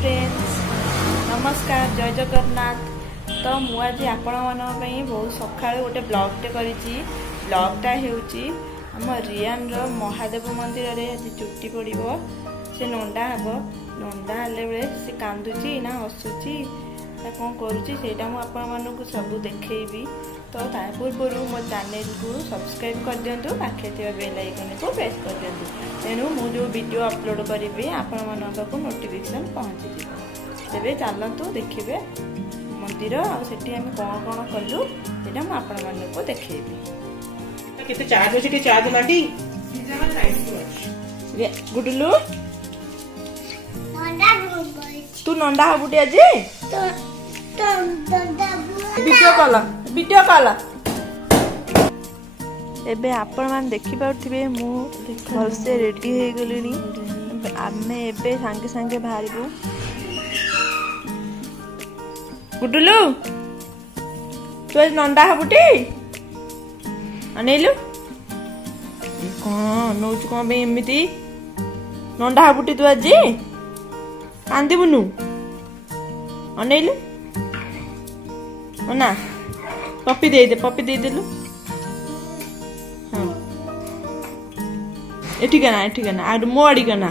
Friends नमस्कार जय जगन्नाथ। तो मु आज आपण बहुत सका गोटे ब्लॉगटे करी ब्लॉगटा होम रियान महादेव मंदिर रे आज चुट्टी पड़ो से नंडा हे नंडा हेल्ले बेले सी कांदुची ना हसुची कौन करूँ मुझे सब देखी। तो पूर्व मो चैनल को सब्सक्राइब कर दिंतु पाखे बेल आइकन को प्रेस कर दिंतु तेणु मु जो वीडियो अपलोड करी आपण मानक नोटिफिकेशन पहुँची तेरे चलतु देखिए मंदिर आम कौन कौन कलु से आपण मानक देखी। गुडलू तू नंदा हबुटी आज वीडियो कॉल एबे आपण मान देखि पाउथिबे मु भल से रेडी हे गलिनी आमे एबे संगे संगे बाहरबू। गुडलू तू आज नंदा हबुटी अनेलु कौन नौच कौन बे एमिति नंदा हबुटी तू आज कांदिबुनु अनेलु ना पप्पी दे देलु हाँ एठी ना आ मो आड़ी ना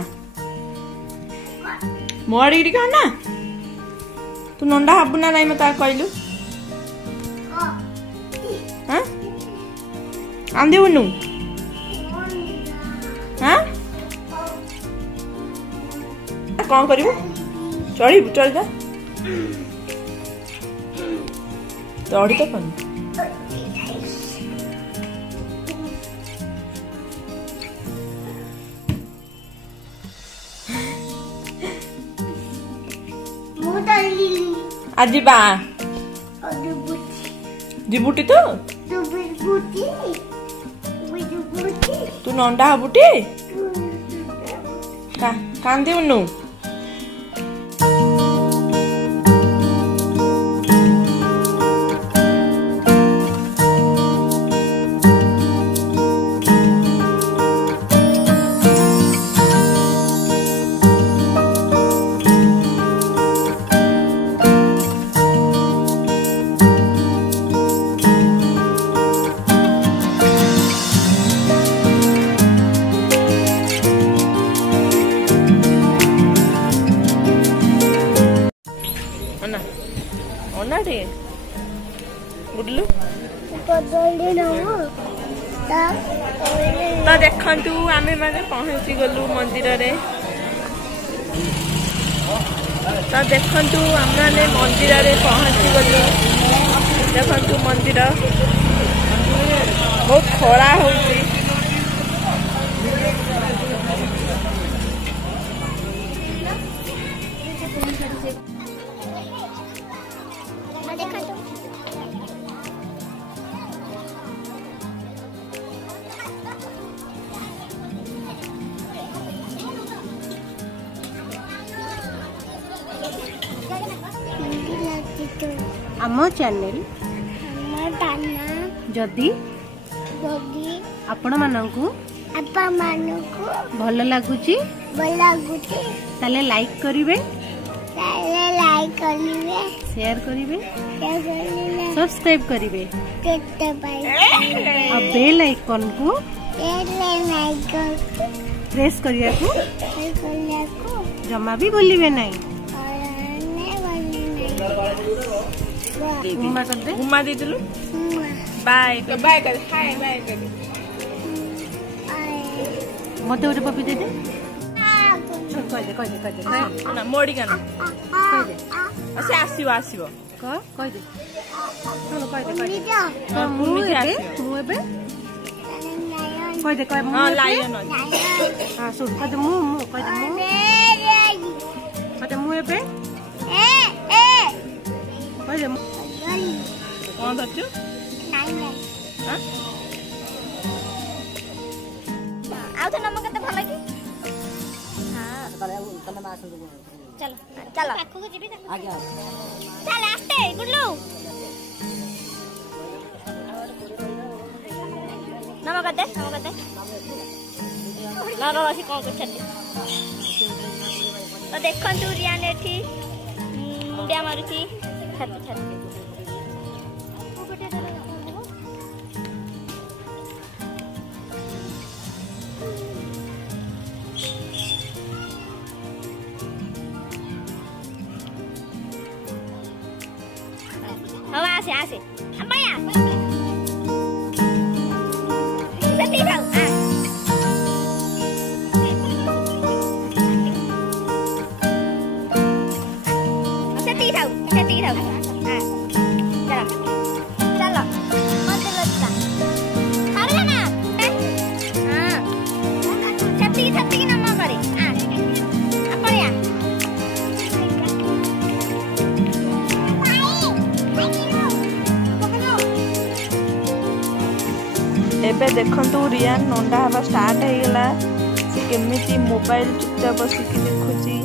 तू नंदा हबु ना नहीं मत कहलु हाँ कांदिबुनु हाँ कौन करू चढ़ जा चढ़ी तो कौन आज जीबुटी तो तू नंदा हबुटी कांदिबुनु गुडलू तो देखु आम मैंने पहुँची गलु मंदिर रे। तो देखु आम मैंने मंदिर रे पहुँची गलु देखु मंदिर बहुत खरा हो आम चैनल जदि आपण मानकु भल लगुची ताले लाइक करिवे शेयर करिवे सब्सक्राइब करिवे और बेल आइकन को प्रेस करिया को जमा भी भूलिबे नहीं। घुमा दे दिलु बाय बाय कर हाय बाय कर मते ओटे पपी दे दे कह दे ना मोड़ी का ना कह दे असे आसीबो कह दे मु एबे कह दे हां लायन हां सुन कह दे मु एबे कौन धरचु आउ तो नमक केते भल कि हां चलो चलो पाखो को जीबी आगे चल आस्ते गुडलू नमक दे ना रो कौन कर तो देखंतु रियान एठी मुंडिया मारुची छाती छाती हवा आसे आसे अम्माया सती खाओ सती खाओ चलो मंदिर लगता खा ना हाँ सती नम्मा करे अम्माया एबे देखंतु रियान नंडा हवा स्टार्ट हो गला से केमिति मोबाइल चुपचाप बसिकी देखुची।